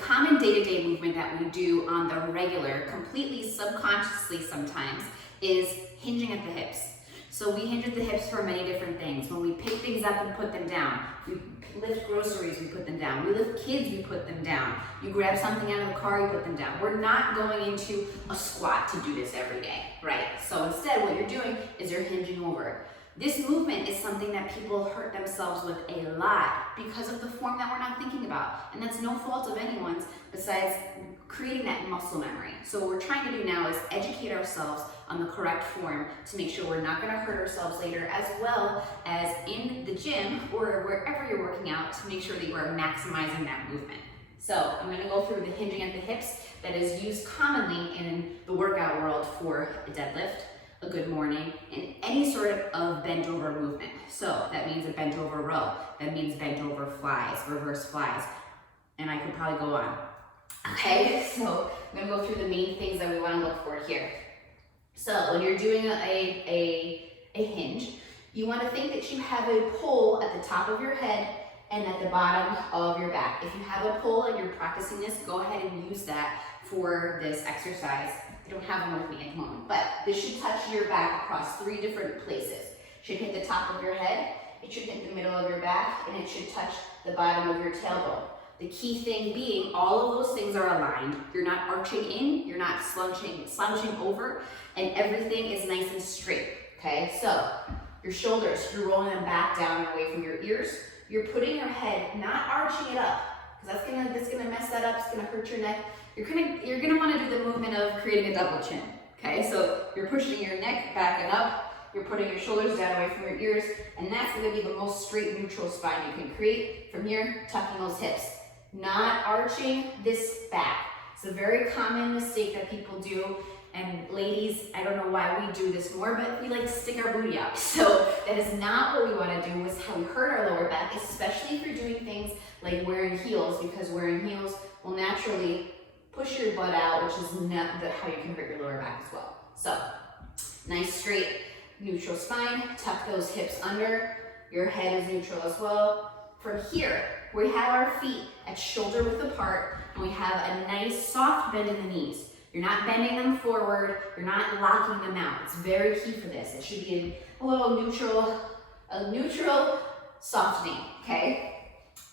common day-to-day movement that we do on the regular, completely subconsciously sometimes, is hinging at the hips. So we hinge at the hips for many different things. When we pick things up and put them down, we lift groceries, we put them down. We lift kids, we put them down. You grab something out of the car, you put them down. We're not going into a squat to do this every day, right? So instead, what you're doing is you're hinging over. This movement is something that people hurt themselves with a lot because of the form that we're not thinking about. And that's no fault of anyone's besides creating that muscle memory. So what we're trying to do now is educate ourselves on the correct form to make sure we're not gonna hurt ourselves later, as well as in the gym or wherever you're working out to make sure that you are maximizing that movement. So I'm gonna go through the hinging at the hips that is used commonly in the workout world for a deadlift, a good morning, and any sort of bent over movement. So that means a bent over row, that means bent over flies, reverse flies, and I could probably go on. Okay, so I'm gonna go through the main things that we wanna look for here. So when you're doing a hinge, you wanna think that you have a pole at the top of your head and at the bottom of your back. If you have a pole and you're practicing this, go ahead and use that for this exercise. I don't have one with me at the moment, but this should touch your back across 3 different places. It should hit the top of your head, it should hit the middle of your back, and it should touch the bottom of your tailbone. The key thing being, all of those things are aligned. You're not arching in, you're not slouching over, and everything is nice and straight, okay? So, your shoulders, you're rolling them back down and away from your ears. You're putting your head, not arching it up, because that's gonna mess that up, it's gonna hurt your neck. You're gonna wanna do the movement of creating a double chin, okay? So, you're pushing your neck back and up, you're putting your shoulders down away from your ears, and that's gonna be the most straight, neutral spine you can create. From here, tucking those hips. Not arching this back. It's a very common mistake that people do, and ladies, I don't know why we do this more, but we like to stick our booty out. So that is not what we want to do. It's how we hurt our lower back, especially if you're doing things like wearing heels, because wearing heels will naturally push your butt out, which is not how you can hurt your lower back as well. So nice straight neutral spine, tuck those hips under, your head is neutral as well. From here, we have our feet at shoulder width apart, and we have a nice soft bend in the knees. You're not bending them forward, you're not locking them out. It's very key for this. It should be a little neutral softening, okay?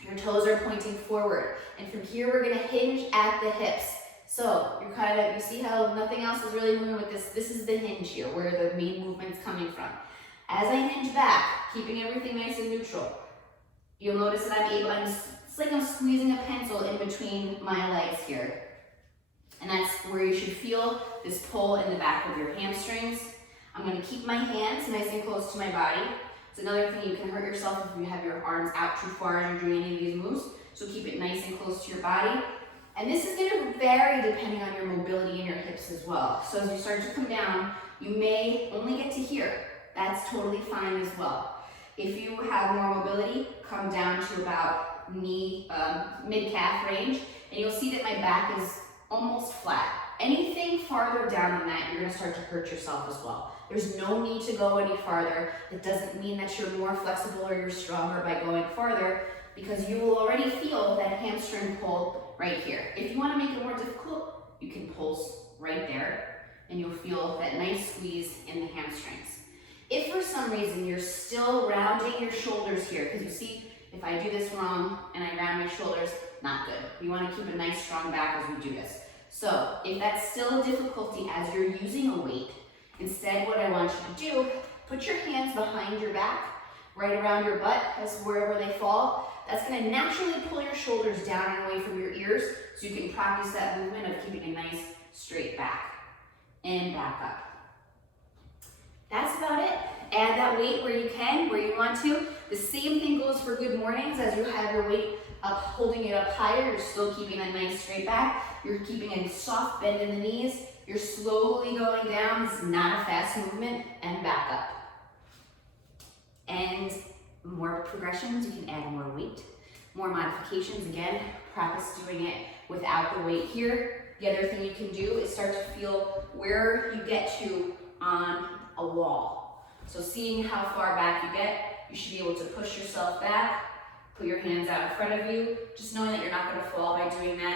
Your toes are pointing forward. And from here, we're gonna hinge at the hips. So you see how nothing else is really moving with this? This is the hinge here, where the main movement's coming from. As I hinge back, keeping everything nice and neutral, you'll notice that it's like I'm squeezing a pencil in between my legs here. And that's where you should feel this pull in the back of your hamstrings. I'm gonna keep my hands nice and close to my body. It's another thing, you can hurt yourself if you have your arms out too far as you're doing any of these moves. So keep it nice and close to your body. And this is gonna vary depending on your mobility in your hips as well. So as you start to come down, you may only get to here. That's totally fine as well. If you have more mobility, come down to about knee, mid-calf range, and you'll see that my back is almost flat. Anything farther down than that, you're gonna start to hurt yourself as well. There's no need to go any farther. It doesn't mean that you're more flexible or you're stronger by going farther, because you will already feel that hamstring pull right here. If you wanna make it more difficult, you can pulse right there, and you'll feel that nice squeeze in the hamstrings. If for some reason you're still rounding your shoulders here, because you see, if I do this wrong and I round my shoulders, not good. You want to keep a nice strong back as we do this. So if that's still a difficulty as you're using a weight, instead what I want you to do, put your hands behind your back, right around your butt, as wherever they fall. That's going to naturally pull your shoulders down and away from your ears, so you can practice that movement of keeping a nice straight back and back up. That's about it. Add that weight where you can, where you want to. The same thing goes for good mornings. As you have your weight up, holding it up higher, you're still keeping a nice straight back. You're keeping a soft bend in the knees. You're slowly going down. This is not a fast movement, and back up. And more progressions, you can add more weight. More modifications, again, practice doing it without the weight here. The other thing you can do is start to feel where you get to on a wall. So seeing how far back you get, you should be able to push yourself back, put your hands out in front of you, just knowing that you're not going to fall by doing that.